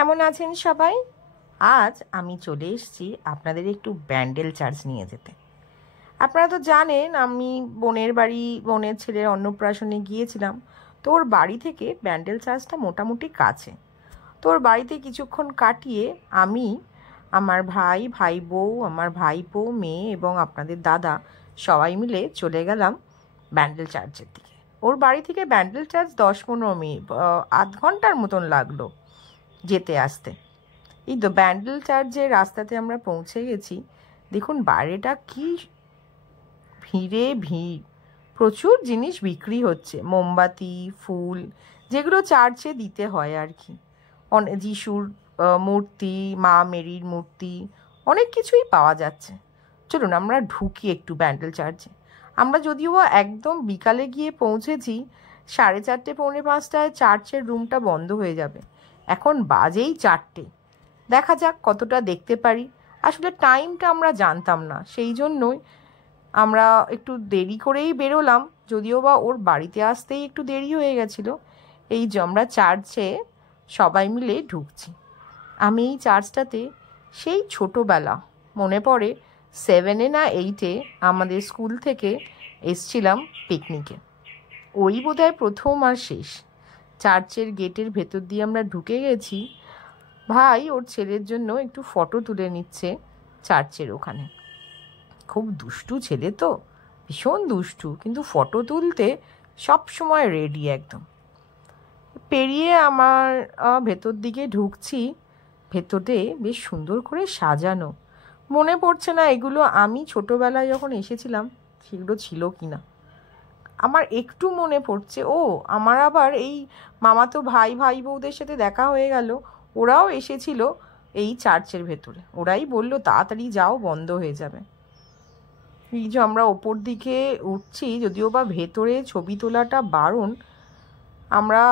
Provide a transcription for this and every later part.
কেমন আছেন সবাই? আজ আমি চলে এসেছি আপনাদের একটু ব্যান্ডেল চার্চ নিয়ে যেতে। আপনারা তো জানেন আমি বোনের ছেলের অন্নপ্রাশনে গিয়েছিলাম। তো ওর বাড়ি থেকে ব্যান্ডেল চার্চটা মোটামুটি কাছে। তো ওর বাড়িতে কিছুক্ষণ কাটিয়ে আমি, আমার ভাইবো, আমার ভাইপো, মেয়ে এবং আপনাদের দাদা সবাই মিলে চলে গেলাম ব্যান্ডেল চার্চের দিকে। ওর বাড়ি থেকে ব্যান্ডেল চার্চ 10-15 মিনিট, আধ ঘন্টার মতন লাগলো যেতে আসতে। এই তো ব্যান্ডেল চার্চের রাস্তাতে আমরা পৌঁছে গেছি। দেখুন বাইরেটা কি ভিড়, প্রচুর জিনিস বিক্রি হচ্ছে, মোমবাতি, ফুল, যেগুলো চার্চে দিতে হয় আর কি। যিশুর মূর্তি, মা মেরির মূর্তি, অনেক কিছুই পাওয়া যাচ্ছে। চলুন আমরা ঢুকি একটু ব্যান্ডেল চার্চে। আমরা যদিও একদম বিকালে গিয়ে পৌঁছেছি, 4:30 4:45 চার্চের রুমটা বন্ধ হয়ে যাবে। এখন বাজেই 4টে। দেখা যাক কতটা দেখতে পারি। আসলে টাইমটা আমরা জানতাম না, সেই জন্যই আমরা একটু দেরি করেই বেরোলাম, যদিও বা ওর বাড়িতে আসতেই একটু দেরি হয়ে গেছিলো। এই যে আমরা চার্চে সবাই মিলে ঢুকছি। আমি এই চার্চটাতে সেই ছোটোবেলা, মনে পড়ে 7 না 8 আমাদের স্কুল থেকে এসছিলাম পিকনিকে। ওই বোধহয় প্রথম আর শেষ। চার্চের গেটের ভেতর দিয়ে আমরা ঢুকে গেছি। ভাই ওর ছেলের জন্য একটু ফটো তুলে নিচ্ছে চার্চের ওখানে। খুব দুষ্টু ছেলে তো, ভীষণ দুষ্টু, কিন্তু ফটো তুলতে সব সময় রেডি একদম। পেরিয়ে আমার ভেতর দিকে ঢুকছি। ভেতরে বেশ সুন্দর করে সাজানো। মনে পড়ছে না এগুলো আমি ছোটোবেলায় যখন এসেছিলাম সেগুলো ছিল কি না। আমার একটু মনে পড়ছে, আমার আবার এই মামাতো ভাই বউদের সাথে দেখা হয়ে গেল। ওরাও এসেছিল এই চার্চের ভেতরে। ওরাই বলল তাড়াতাড়ি যাও, বন্ধ হয়ে যাবে। এই যে আমরা ওপর দিকে উঠছি, যদিও বা ভেতরে ছবি তোলাটা বারণ, আমরা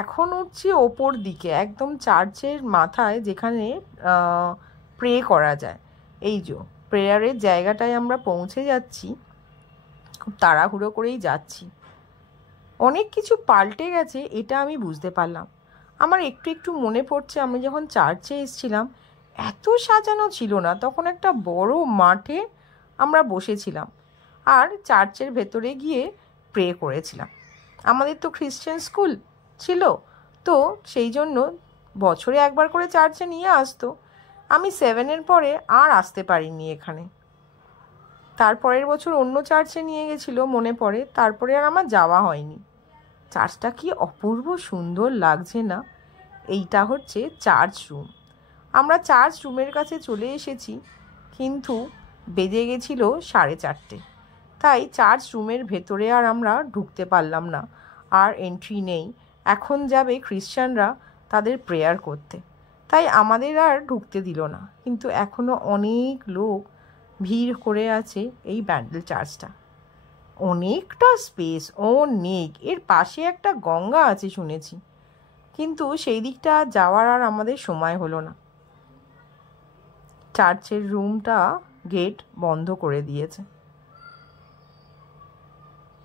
এখন উঠছি ওপর দিকে, একদম চার্চের মাথায় যেখানে প্রে করা যায়। এই যে প্রেয়ারের জায়গাটায় আমরা পৌঁছে যাচ্ছি। খুব তাড়াহুড়ো করেই যাচ্ছি। অনেক কিছু পাল্টে গেছে, এটা আমি বুঝতে পারলাম। আমার একটু মনে পড়ছে আমি যখন চার্চে এসেছিলাম এত সাজানো ছিল না। তখন একটা বড় মাঠে আমরা বসেছিলাম আর চার্চের ভেতরে গিয়ে প্রে করেছিলাম। আমাদের তো খ্রিশ্চান স্কুল ছিল, তো সেই জন্য বছরে একবার করে চার্চে নিয়ে আসতো। আমি 7 পরে আর আসতে পারিনি এখানে। তারপরের বছর অন্য চার্চে নিয়ে গেছিলো মনে পড়ে, তারপরে আর আমার যাওয়া হয়নি। চার্চটা কি অপূর্ব সুন্দর লাগছে না? এইটা হচ্ছে চার্চ রুম। আমরা চার্চ রুমের কাছে চলে এসেছি, কিন্তু বেজে গেছিল 4:30। তাই চার্চ রুমের ভেতরে আর আমরা ঢুকতে পারলাম না, আর এন্ট্রি নেই। এখন যাবে খ্রিশ্চানরা তাদের প্রেয়ার করতে, তাই আমাদের আর ঢুকতে দিল না। কিন্তু এখনও অনেক লোক ভিড় করে আছে এই ব্যান্ডেল চার্চটা। অনেকটা স্পেস, অনেক। এর পাশে একটা গঙ্গা আছে শুনেছি, কিন্তু সেই দিকটা যাওয়ার আর আমাদের সময় হলো না। চার্চের রুমটা গেট বন্ধ করে দিয়েছে,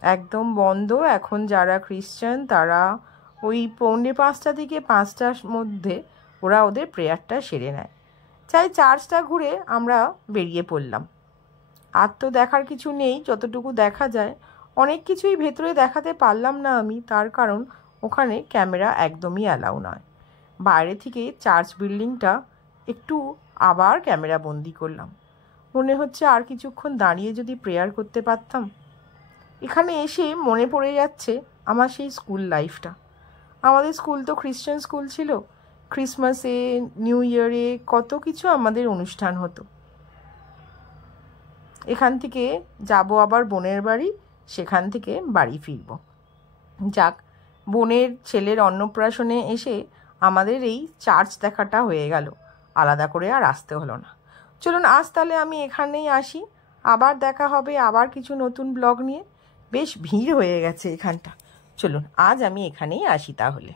একদম বন্ধ। এখন যারা খ্রিশ্চান তারা ওই 4:45 থেকে 5টার মধ্যে ওরা ওদের প্রেয়ারটা সেরে নেয়। চাই চার্চটা ঘুরে আমরা বেরিয়ে পড়লাম। আর তো দেখার কিছু নেই, যতটুকু দেখা যায়। অনেক কিছুই ভেতরে দেখাতে পারলাম না আমি, তার কারণ ওখানে ক্যামেরা একদমই অ্যালাউ নয়। বাইরে থেকে চার্চ বিল্ডিংটা একটু আবার ক্যামেরা বন্দি করলাম। মনে হচ্ছে আর কিছুক্ষণ দাঁড়িয়ে যদি প্রেয়ার করতে পারতাম। এখানে এসে মনে পড়ে যাচ্ছে আমার সেই স্কুল লাইফটা। আমাদের স্কুল তো খ্রিশ্চান স্কুল ছিল। ক্রিসমাসে, নিউ ইয়ারে কত কিছু আমাদের অনুষ্ঠান হতো। এখান থেকে যাব আবার বোনের বাড়ি, সেখান থেকে বাড়ি ফিরব। যাক, বোনের ছেলের অন্নপ্রাশনে এসে আমাদের এই চার্চ দেখাটা হয়ে গেল, আলাদা করে আর আসতে হলো না। চলুন আজ তাহলে আমি এখানেই আসি। আবার দেখা হবে আবার কিছু নতুন ব্লগ নিয়ে। বেশ ভিড় হয়ে গেছে এখানটা। চলুন আজ আমি এখানেই আসি তাহলে।